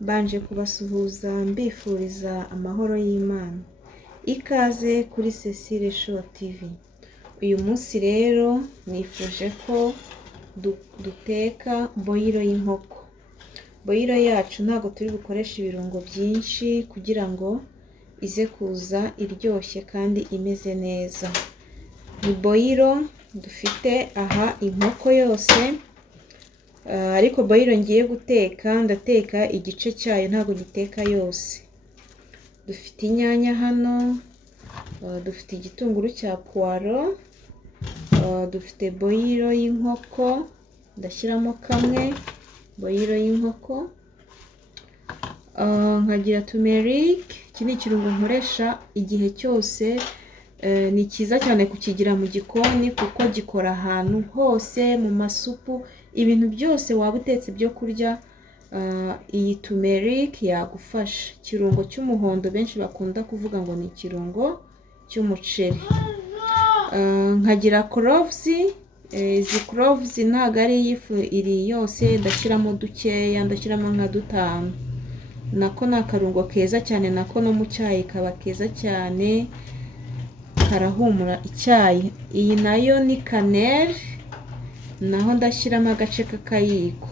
Mbanje kubasuhuza mbifuriza amahoro y'Imana. Ikaze kuri Cecile Show TV. Uyu munsi rero nifuje ko duteka boyiro y'inkoko. Boyiro yacu ntabwo turi bukoresha ibirungo byinshi kugira ngo ize kuza iryoshye kandi imeze neza. Ni boyiro dufite aha inkoko yose, ariko boyiro ngiye guteka ndateka igice cyayo, ntabwo giteka yose. Dufite inyanya hano, dufite igitunguru cya puwaro, dufite boyiro y'inkoko, ndashyiramo kamwe boyiro y'inkoko, nkagira tumerike. Iki ni ikirungo nkoresha igihe cyose. Ni cyiza cyane kukigira mu gikoni kuko gikora ahantu hose, mu masupu, ibintu byose waba utetse byo kurya, iyi tumerike yagufasha. Ikirungo cy'umuhondo benshi bakunda kuvuga ngo ni ikirungo cy'umuceri. Nkagira cloves. Izi cloves ntabwo ari iy'ifu iri yose, ndashyiramo dukeya, ndashyiramo nka 5. Nako ni akarungo keza cyane, nako no mu cyayi kaba keza cyane, karahumura icyayi. Iyi nayo ni kaneri, naho ndashyiramo agace k'akayiko.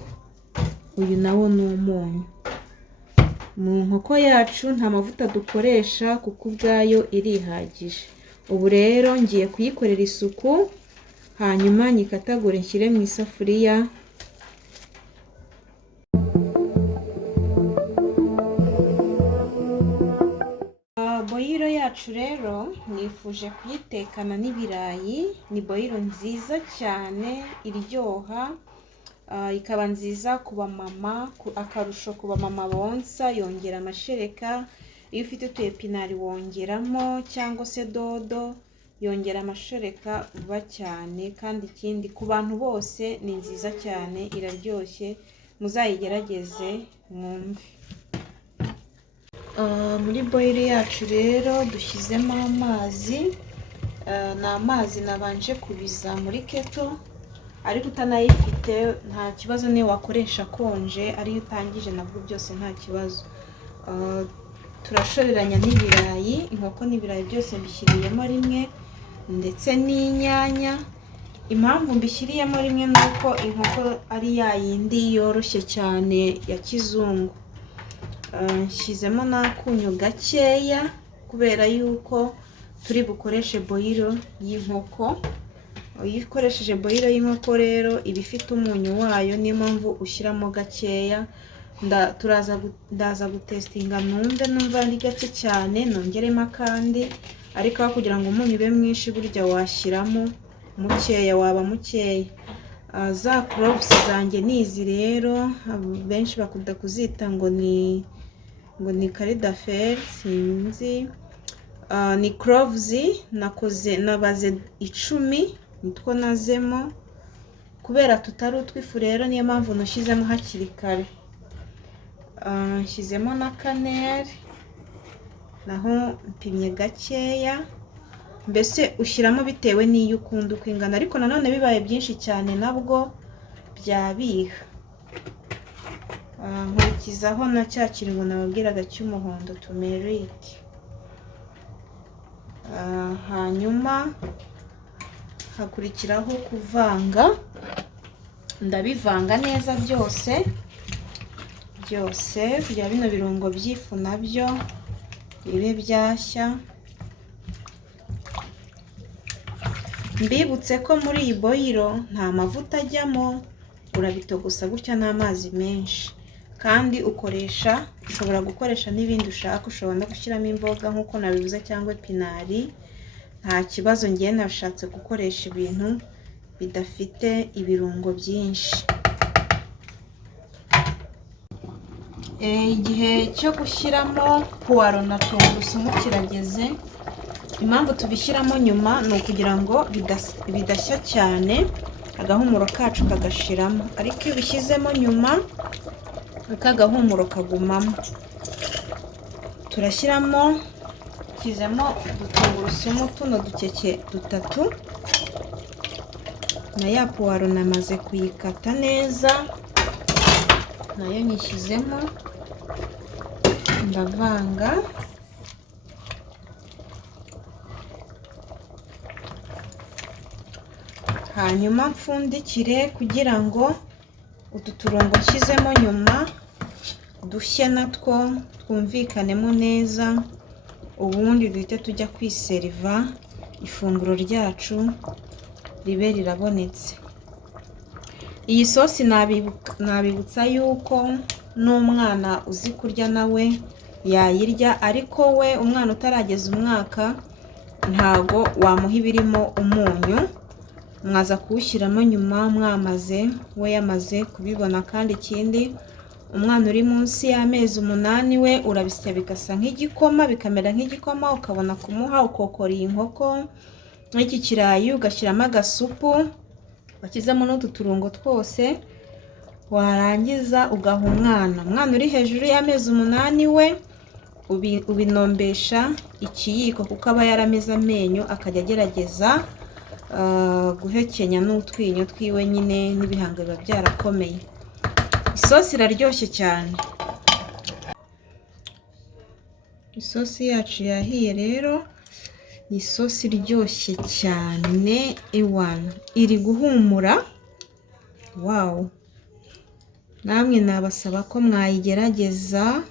Uyu nawo ni umunyu. Mu nkoko yacu nta mavuta dukoresha kuko ubwayo irihagije. Ubu rero ngiye kuyikorera isuku, hanyuma nyikatagure nshyire mu isafuriya. Boyiro yacu rero nifuje kuyitekana n'ibirayi. Ni boyiro nziza cyane iryoha, ikaba nziza ku bamama, akarusho ku bamama bonsa, yongera amashereka. Iyo ufite utu epinari wongeramo, cyangwa se dodo, yongera amashereka vuba cyane. Kandi ikindi ku bantu bose ni nziza cyane, iraryoshye, muzayigerageze mwumve. Muri boyiro yacu rero dushyizemo amazi. Ni amazi nabanje kubiza muri keto, ariko utanayifite nta kibazo, niyo wakoresha akonje, ariyo utangije nabwo byose nta kibazo. Turashoreranya n'ibirayi, inkoko n'ibirayi byose mbishyiriyemo rimwe, ndetse n'inyanya. Impamvu mbishyiriyemo rimwe ni uko inkoko ari ya yindi yoroshye cyane ya kizungu. Nshyizemo n'akunyu gakeya kubera yuko turi bukoreshe boyiro y'inkoko. Iyo ukoresheje boyiro y'inkoko rero iba ifite umunyu wayo, niyo mpamvu ushyiramo gakeya. Ndaza gutestinga numva ari gake cyane, nongeremo akandi. Ariko aho kugira ngo umunyu ube mwinshi, burya washyiramo mukeya, waba mukeya. Za cloves zanjye ni izi rero, benshi bakunda kuzita ngo ni karidaferi, sinzi. Ni cloves nabaze 10, nitwo nazemo. Kubera tutari utw'ifu rero, niyo mpamvu nashyizemo hakiri kare. Nshyizemo na kaneri, naho mpimye gakeya. Mbese ushyiramo bitewe n'iyo ukunda uko ingana, ariko nanone bibaye byinshi cyane nabwo byabiha. Nkurikizaho na cya kirungo nababwiraga cy'umuhondo, tumerike. Hanyuma hakurikiraho kuvanga. Ndabivanga neza byose kugira bino birungo by'ifu nabyo bibe byashya. Mbibutse ko muri iyi boyiro nta mavuta ajyamo, urabitogosa gutya n'amazi menshi. Kandi ushobora gukoresha n'ibindi ushaka. Ushobora no gushyiramo imboga nk'uko nabivuze, cyangwa epinari, nta kibazo. Ngiye nashatse gukoresha ibintu bidafite ibirungo byinshi. Igihe cyo gushyiramo puwaro na tungurusumu kirageze. Impamvu tubishyiramo nyuma ni ukugira ngo bidashya cyane, agahumuro kacu kagashiramo. Ariko iyo ubishyizemo nyuma, akagahumuro kagumamo. Nshyizemo udutungurusumu tuno dukeke 3, na ya puwaro namaze kuyikata neza, nayo nyishyizemo. ndavanga. Hanyuma mpfundikire kugira ngo utu turongo nshyizemo nyuma dushye natwo twumvikanemo neza, ubundi duhite tujya kwiseriva ifunguro ryacu ribe rirabonetse. Iyi sosi nabibutsa yuko n'umwana uzi kurya nawe yayirya, ariko we umwana utarageza umwaka ntago wamuha ibirimo umunyu, mwaza kuwushyiramo nyuma we yamaze kubibona. Kandi ikindi, umwana uri munsi y'amezi 8 we urabisya bigasa nk'igikoma, bikamera nk'igikoma, ukabona kumuha ukokora iyi nkoko n'iki kirayi ugashyiramo agasupu washyizemo n'utu turungo twose, warangiza ugaha umwana uri hejuru y'amezi 8 we ubinombesha ikiyiko, kuko aba yarameze amenyo, akajya agerageza guhekenya n'utwinyo twiwe nyine n'ibihanga biba byarakomeye. Isosi iraryoshye cyane. Isosi yacu yahiye rero, ni isosi iryoshye cyane ewana, iri guhumura. Wow, namwe nabasaba ko mwayigerageza